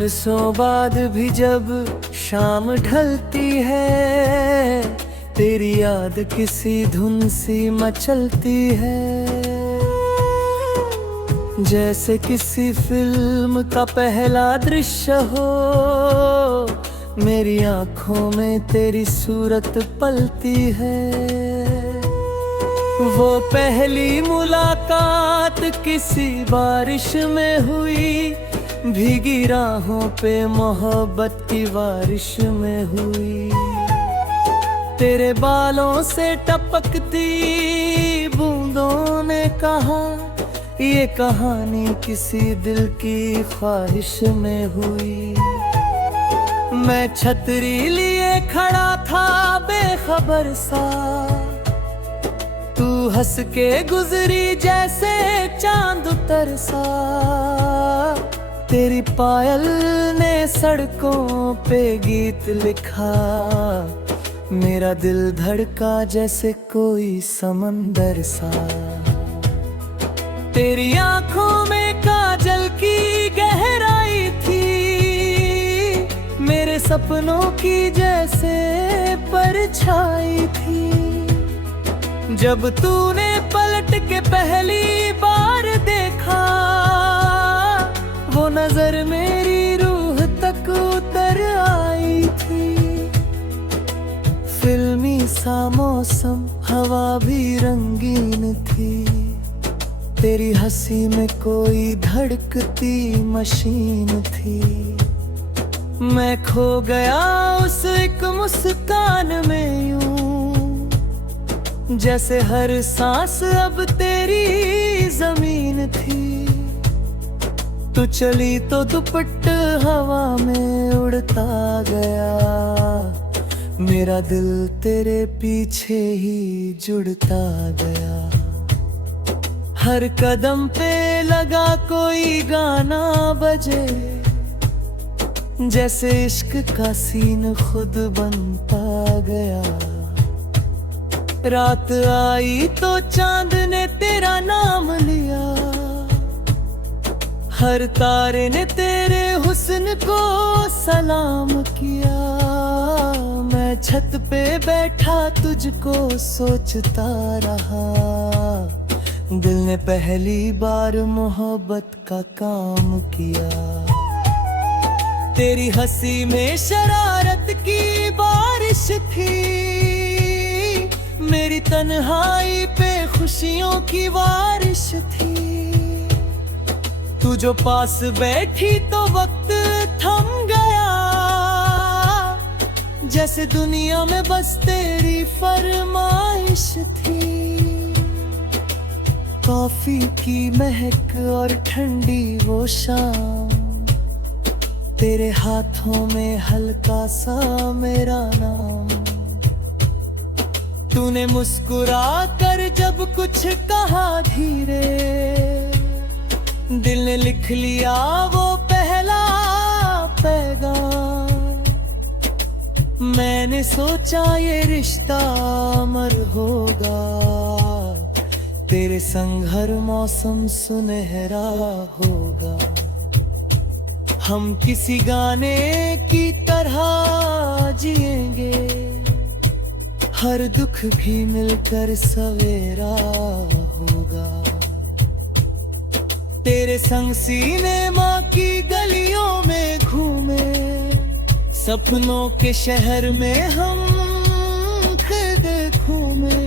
बरसों बाद भी जब शाम ढलती है, तेरी याद किसी धुन सी मचलती है। जैसे किसी फिल्म का पहला दृश्य हो, मेरी आंखों में तेरी सूरत पलती है। वो पहली मुलाकात किसी बारिश में हुई, भीगी राहों पे मोहब्बत की बारिश में हुई। तेरे बालों से टपकती बूंदों ने कहा, ये कहानी किसी दिल की ख्वाहिश में हुई। मैं छतरी लिए खड़ा था बेखबर सा, तू हंस के गुजरी जैसे चांद उतर सा। तेरी पायल ने सड़कों पे गीत लिखा, मेरा दिल धड़का जैसे कोई समंदर सा। तेरी आंखों में काजल की गहराई थी, मेरे सपनों की जैसे परछाई थी। जब तूने पलट के पहली बार देखा, वो नजर मेरी रूह तक उतर आई थी। फिल्मी सा मौसम, हवा भी रंगीन थी, तेरी हंसी में कोई धड़कती मशीन थी। मैं खो गया उस एक मुस्कान में यूं, जैसे हर सांस अब तेरी जमीन थी। तू चली तो दुपट्ट हवा में उड़ता गया, मेरा दिल तेरे पीछे ही जुड़ता गया। हर कदम पे लगा कोई गाना बजे, जैसे इश्क का सीन खुद बनता गया। रात आई तो चांद ने तेरा नाम लिया, हर तारे ने तेरे हुस्न को सलाम किया। मैं छत पे बैठा तुझको सोचता रहा, दिल ने पहली बार मोहब्बत का काम किया। तेरी हंसी में शरारत की बारिश थी, मेरी तन्हाई पे खुशियों की बारिश थी। तू जो पास बैठी तो वक्त थम गया, जैसे दुनिया में बस तेरी फरमाइश थी। कॉफी की महक और ठंडी वो शाम, तेरे हाथों में हल्का सा मेरा नाम। तूने मुस्कुरा कर जब कुछ कहा धीरे, दिल ने लिख लिया वो पहला पैगाम। मैंने सोचा ये रिश्ता अमर होगा, तेरे संग हर मौसम सुनहरा होगा। हम किसी गाने की तरह जिएंगे, हर दुख भी मिलकर सवेरा होगा। तेरे संग सिनेमा की गलियों में घूमे, सपनों के शहर में हम खुद घूमे।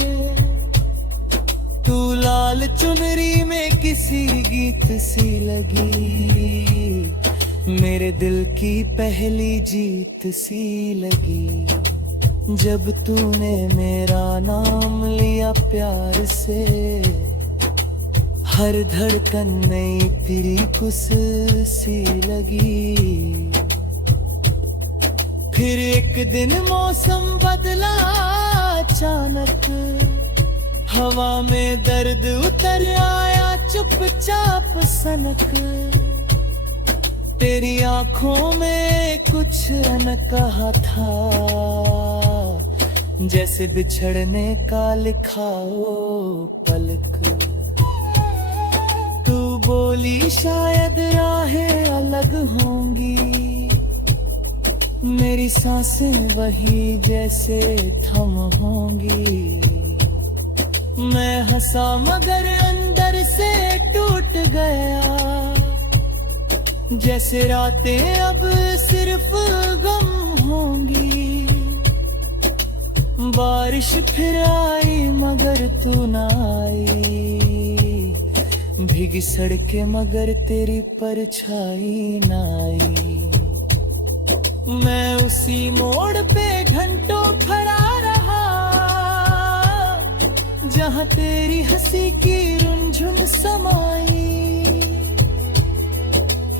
तू लाल चुनरी में किसी गीत सी लगी, मेरे दिल की पहली जीत सी लगी। जब तूने मेरा नाम लिया प्यार से, हर धड़कन नई तेरी कुस सी लगी। फिर एक दिन मौसम बदला अचानक, हवा में दर्द उतर आया चुपचाप सनक। तेरी आंखों में कुछ अनकहा था, जैसे बिछड़ने का लिखा हो पलक। तू बोली शायद राहें अलग होंगी, मेरी सांसें वही जैसे थम होंगी। मैं हंसा मगर अंदर से टूट गया, जैसे रातें अब सिर्फ गम होंगी। बारिश फिर आई मगर तू ना आई, भीगी सड़कें मगर तेरी परछाई ना आई। मैं उसी मोड़ पे घंटों खड़ा रहा, जहाँ तेरी हंसी की रुनझुन समाई।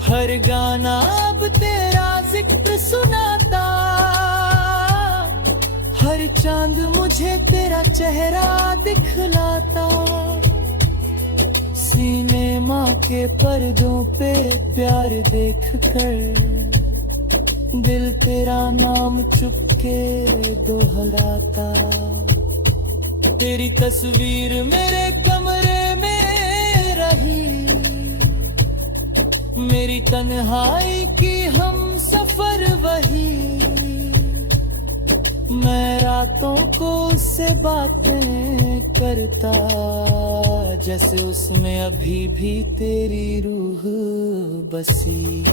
हर गाना अब तेरा जिक्र सुनाता, हर चांद मुझे तेरा चेहरा दिखलाता। सिनेमा के पर्दों पे प्यार देख कर दिल तेरा नाम चुपके दोहराता। तेरी तस्वीर मेरे कमरे में रही, मेरी तन्हाई की हम सफर वही। मैं रातों को उससे बातें करता, जैसे उसमें अभी भी तेरी रूह बसी।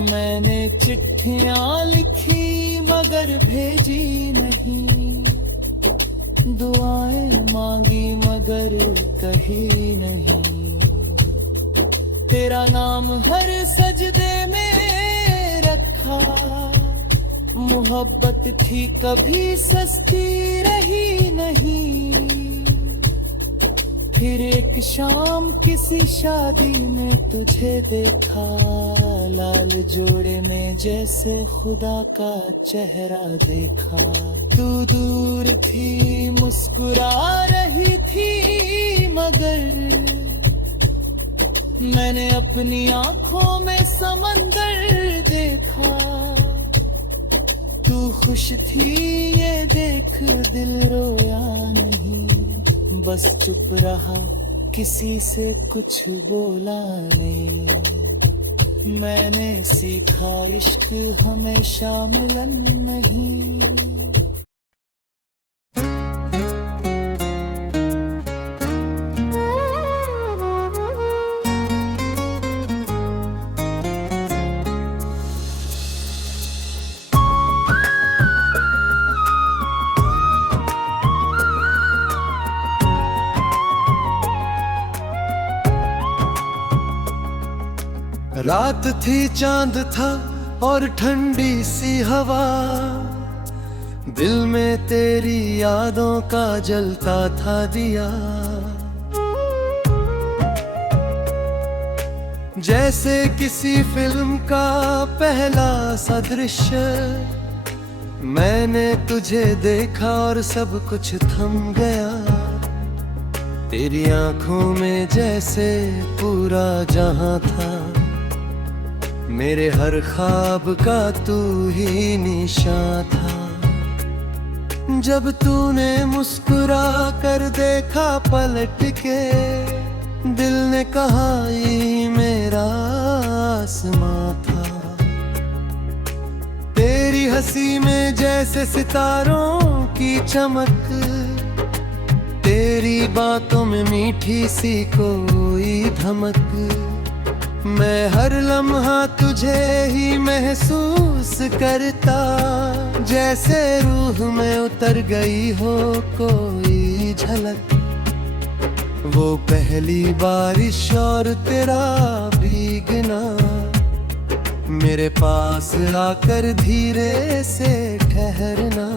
मैंने चिट्ठियां लिखी मगर भेजी नहीं, दुआएं मांगी मगर कही नहीं। तेरा नाम हर सजदे में रखा, मोहब्बत थी कभी सस्ती रही नहीं। फिर एक शाम किसी शादी में तुझे देखा, लाल जोड़े में जैसे खुदा का चेहरा देखा। तू दूर थी मुस्कुरा रही थी मगर मैंने अपनी आंखों में समंदर देखा। तू खुश थी ये देख दिल रोया नहीं, बस चुप रहा किसी से कुछ बोला नहीं। मैंने सीखा इश्क हमेशा मिलन नहीं। रात थी चांद था और ठंडी सी हवा, दिल में तेरी यादों का जलता था दिया। जैसे किसी फिल्म का पहला सा दृश्य, मैंने तुझे देखा और सब कुछ थम गया। तेरी आंखों में जैसे पूरा जहां था, मेरे हर ख्वाब का तू ही निशान था। जब तूने मुस्कुरा कर देखा पलट के, दिल ने कहा ये मेरा आसमां था। तेरी हंसी में जैसे सितारों की चमक, तेरी बातों में मीठी सी कोई धमक। मैं हर लम्हा तुझे ही महसूस करता, जैसे रूह में उतर गई हो कोई झलक। वो पहली बारिश और तेरा भीगना, मेरे पास आकर धीरे से ठहरना।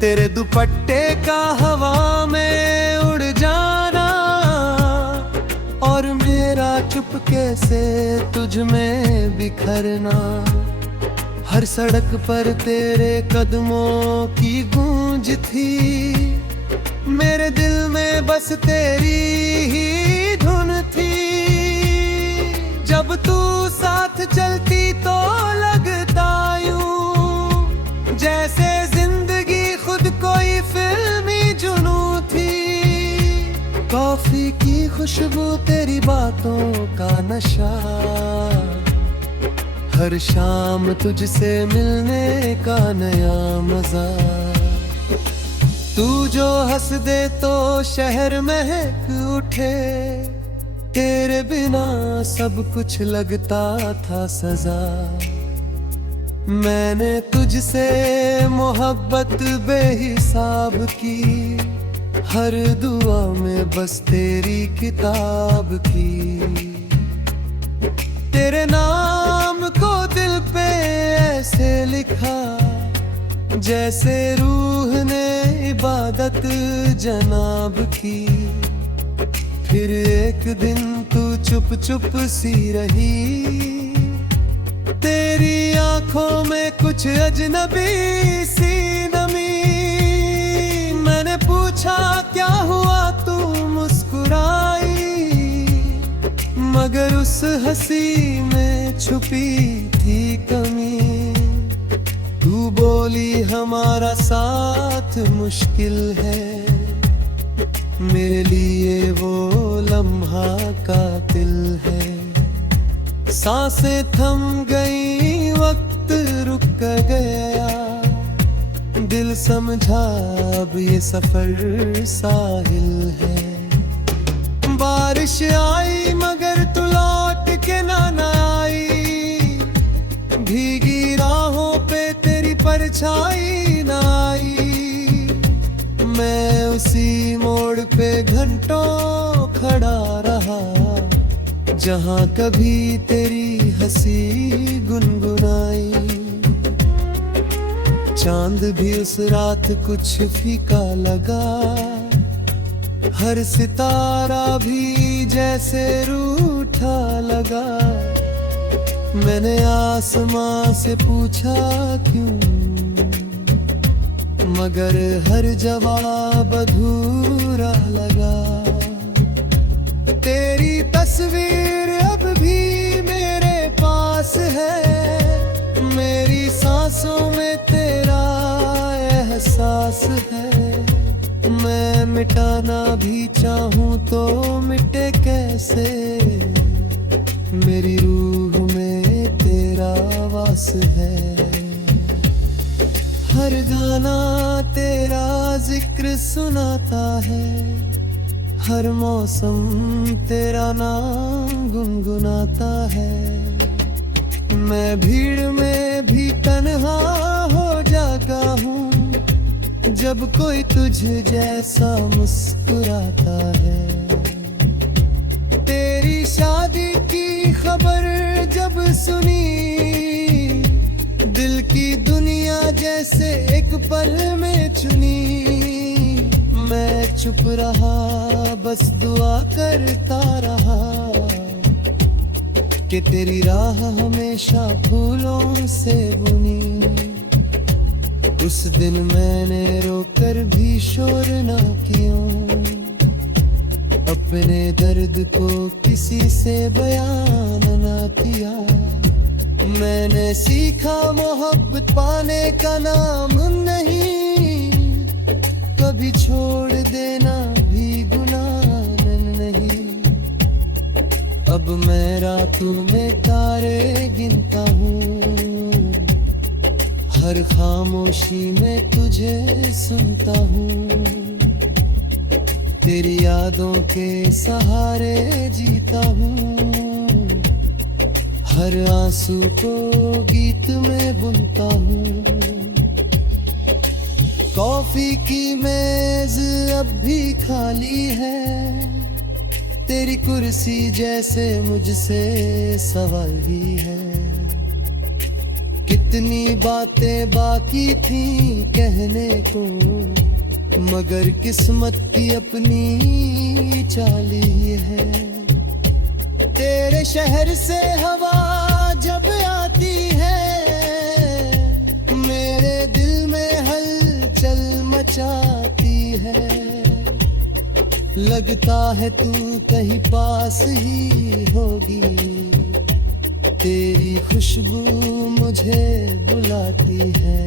तेरे दुपट्टे का हवा में उड़ जाना, और मेरा चुपके से तुझ में बिखरना। हर सड़क पर तेरे कदमों की गूंज थी, मेरे दिल में बस तेरी ही धुन थी। जब तू साथ चलती तो लगता यूं, जैसे जिंदगी खुद कोई फिल्मी जुनून थी। कॉफी की खुशबू, तेरी बातों का नशा, हर शाम तुझसे मिलने का नया मजा। तू जो हंस दे तो शहर महक उठे, तेरे बिना सब कुछ लगता था सजा। मैंने तुझसे मोहब्बत बेहिसाब की, हर दुआ में बस तेरी किताब की। तेरे नाम को दिल पे ऐसे लिखा, जैसे रूह ने इबादत जनाब की। फिर एक दिन तू चुप चुप सी रही, तेरी आंखों में कुछ अजनबी सी नमी। मैंने पूछा क्या हुआ, तू मुस्कुराई, मगर उस हंसी में छुपी थी कमी। तू बोली हमारा साथ मुश्किल है, मेरे लिए वो लम्हा कातिल है। सांसें थम गई, वक्त रुक गया, दिल समझा अब ये सफर साहिल है। बारिश आई मगर तू लौट के ना आई, भीगी राहों पे तेरी परछाई ना आई। मैं उसी मोड़ पे घंटों खड़ा रहा, जहाँ कभी तेरी हंसी गुनगुनाई। चांद भी उस रात कुछ फीका लगा, हर सितारा भी जैसे रूठा लगा। मैंने आसमां से पूछा क्यों, मगर हर जवाब अधूरा लगा। तेरी तस्वीर अब भी मेरे पास है, मेरी सांसों में तेरा एहसास है। मैं मिटाना भी चाहूँ तो मिटे कैसे, मेरी रूह में तेरा वास है। हर गाना तेरा जिक्र सुनाता है, हर मौसम तेरा नाम गुनगुनाता है। मैं भीड़ में भी तन्हा हो जाता हूँ, जब कोई तुझ जैसा मुस्कुराता है। तेरी शादी की खबर जब सुनी, दिल की दुनिया जैसे एक पल में चुनी। मैं चुप रहा, बस दुआ करता रहा कि तेरी राह हमेशा फूलों से बुनी। उस दिन मैंने रोकर भी शोर ना किया, अपने दर्द को किसी से बयान ना किया। मैंने सीखा मोहब्बत पाने का नाम नहीं, कभी छोड़ देना भी गुनाह नहीं। अब मैं रातों में तारे गिनता हूँ, हर खामोशी में तुझे सुनता हूँ। तेरी यादों के सहारे जीता हूँ, हर आंसू को गीत में बुनता हूँ। कॉफी की मेज अब भी खाली है, तेरी कुर्सी जैसे मुझसे सवारी है। कितनी बातें बाकी थी कहने को, मगर किस्मत की अपनी चाली है। तेरे शहर से हवा जब आती है, मेरे दिल में हलचल मचाती है। लगता है तू कहीं पास ही होगी, तेरी खुशबू मुझे बुलाती है।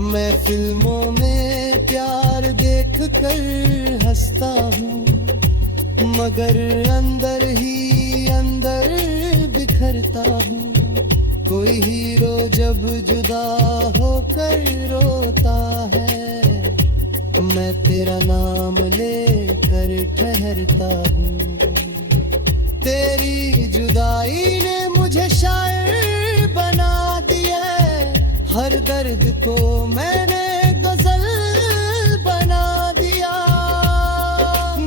मैं फिल्मों में प्यार देख कर हंसता हूँ, मगर अंदर ही अंदर बिखरता हूँ। कोई हीरो जब जुदा होकर रोता है, मैं तेरा नाम लेकर ठहरता हूँ। तेरी जुदाई ने मुझे शायर बना दिया, हर दर्द को मैंने गजल बना दिया।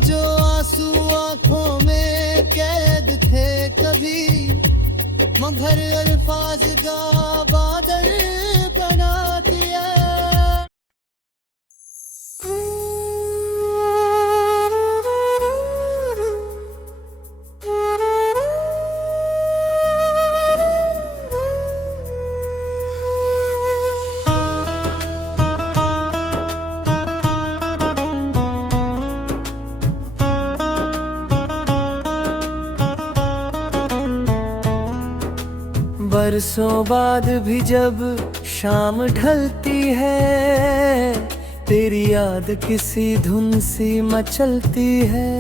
जो आंसू आंखों में कैद थे कभी, मगर अल्फाज का बादल बना दिया। बरसों बाद भी जब शाम ढलती है, तेरी याद किसी धुन सी मचलती है।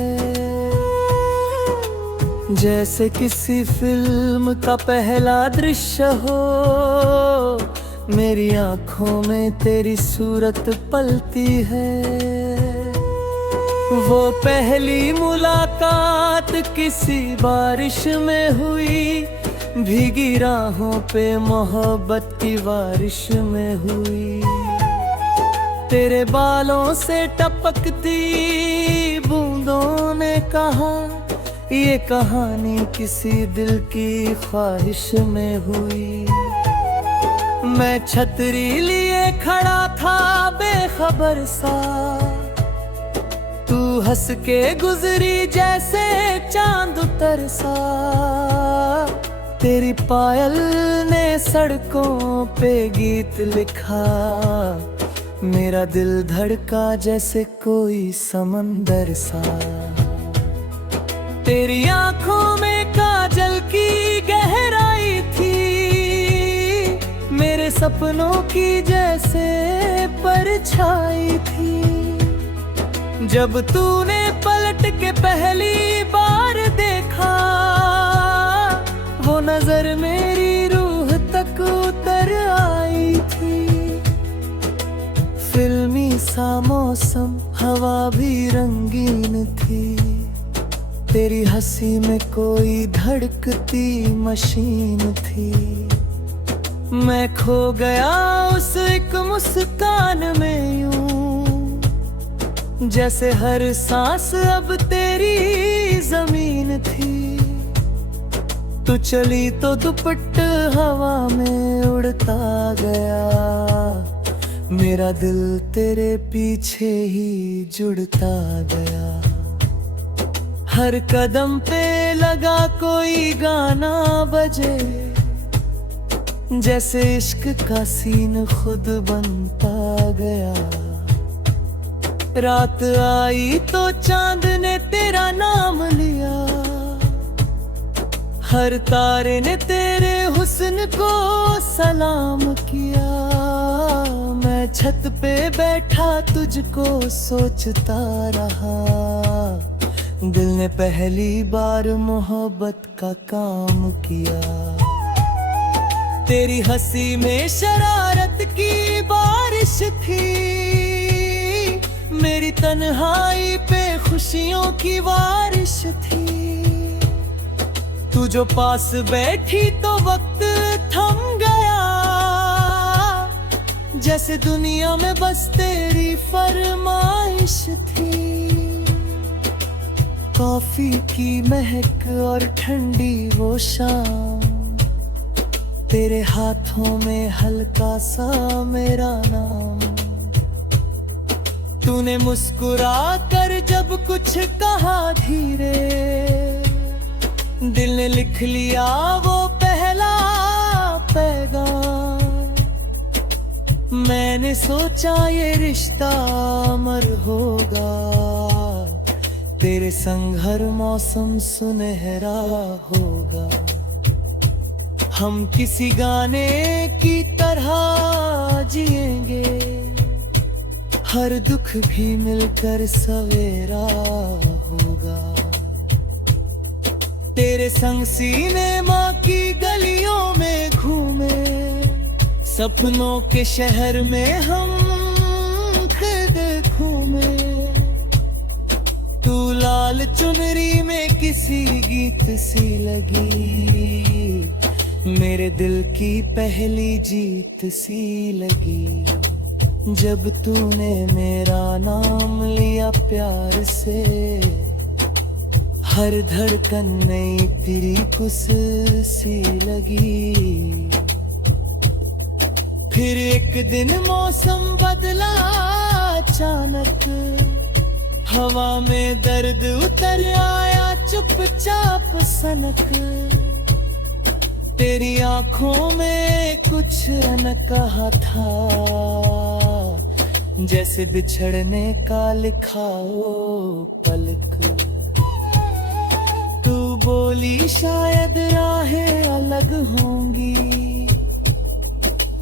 जैसे किसी फिल्म का पहला दृश्य हो, मेरी आंखों में तेरी सूरत पलती है। वो पहली मुलाकात किसी बारिश में हुई, भीगी राहों पे मोहब्बत की बारिश में हुई। तेरे बालों से टपकती बूंदों ने कहा, ये कहानी किसी दिल की ख्वाहिश में हुई। मैं छतरी लिए खड़ा था बेखबर सा, तू हंस के गुजरी जैसे चांद उतर सा। तेरी पायल ने सड़कों पे गीत लिखा, मेरा दिल धड़का जैसे कोई समंदर सा। तेरी आंखों में काजल की गहराई थी, मेरे सपनों की जैसे परछाई थी। जब तूने पलट के पहली बार देखा, वो नजर मेरी रूह तक उतर आई थी। फिल्मी सा मौसम, हवा भी रंगीन थी। तेरी हंसी में कोई धड़कती मशीन थी। मैं खो गया उस एक मुस्कान में यूं, जैसे हर सांस अब तेरी जमीन थी। तू चली तो दुपट्टा हवा में उड़ता गया, मेरा दिल तेरे पीछे ही जुड़ता गया। हर कदम पे लगा कोई गाना बजे, जैसे इश्क का सीन खुद बनता गया। रात आई तो चांद ने तेरा नाम लिया, हर तारे ने तेरे हुस्न को सलाम किया। मैं छत पे बैठा तुझको सोचता रहा, दिल ने पहली बार मोहब्बत का काम किया। तेरी हंसी में शरारत की बारिश थी, मेरी तन्हाई पे खुशियों की बारिश थी। तू जो पास बैठी तो वक्त थम गया, जैसे दुनिया में बस तेरी फरमाइश थी। कॉफी की महक और ठंडी वो शाम, तेरे हाथों में हल्का सा मेरा नाम। तूने मुस्कुरा कर जब कुछ कहा धीरे, दिल ने लिख लिया वो पहला पैगाम। मैंने सोचा ये रिश्ता अमर होगा, तेरे संग हर मौसम सुनहरा होगा। हम किसी गाने की तरह जिएंगे, हर दुख भी मिलकर सवेरा होगा। तेरे संग सिनेमा की गलियों में घूमे, सपनों के शहर में हम खुद घूमे। तू लाल चुनरी में किसी गीत सी लगी, मेरे दिल की पहली जीत सी लगी। जब तूने मेरा नाम लिया प्यार से, हर धड़कन नई तेरी खुश सी लगी। फिर एक दिन मौसम बदला अचानक, हवा में दर्द उतर आया चुपचाप सनक। तेरी आंखों में कुछ अनकहा था, जैसे बिछड़ने का लिखा हो पलक। तू बोली शायद राहें अलग होंगी,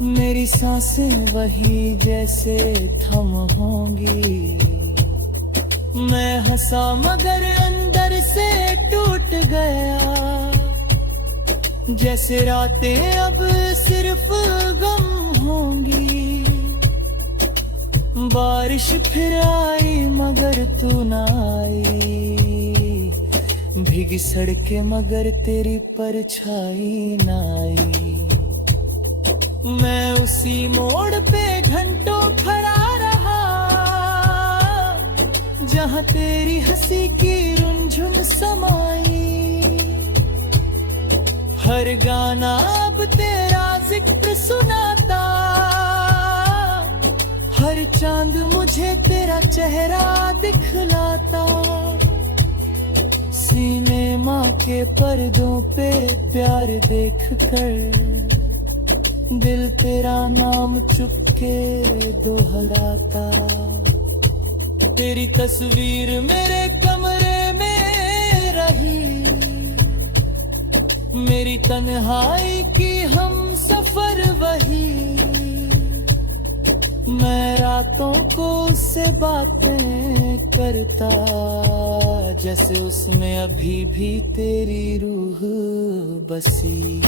मेरी सांसें वही जैसे थम होंगी। मैं हंसा मगर अंदर से टूट गया, जैसे रातें अब सिर्फ गम होंगी। बारिश फिर आई मगर तू ना आई, भीगी सड़कें मगर तेरी परछाई ना आई। मैं उसी मोड़ पे घंटों खड़ा रहा, जहां तेरी हंसी की रुंझुन समाई। हर गाना अब तेरा जिक्र सुनाता, हर चांद मुझे तेरा चेहरा दिखलाता। सिनेमा के पर्दों पे प्यार देखकर, दिल तेरा नाम चुपके दोहराता। तेरी तस्वीर मेरे कमरे में रही, मेरी तन्हाई की हम सफर वही। मैं रातों को उससे बातें करता, जैसे उसमें अभी भी तेरी रूह बसी।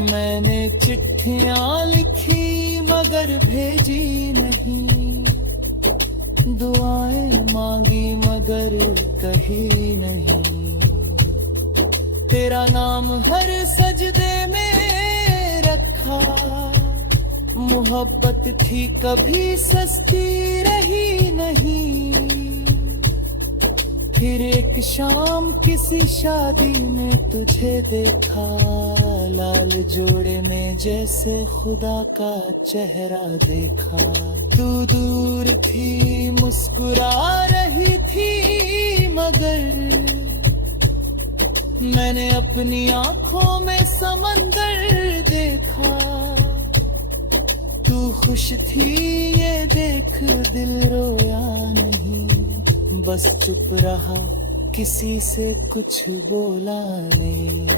मैंने चिट्ठियां लिखी मगर भेजी नहीं, दुआएं मांगी मगर कही नहीं। तेरा नाम हर सजदे में रखा, मोहब्बत थी कभी सस्ती रही नहीं। फिर एक शाम किसी शादी में तुझे देखा, लाल जोड़े में जैसे खुदा का चेहरा देखा। तू दूर थी मुस्कुरा रही थी मगर, मैंने अपनी आंखों में समंदर देखा। तू खुश थी ये देख दिल रोया नहीं, बस चुप रहा किसी से कुछ बोला नहीं।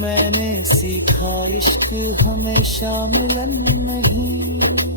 मैंने सीखा इश्क हमेशा मिलन नहीं।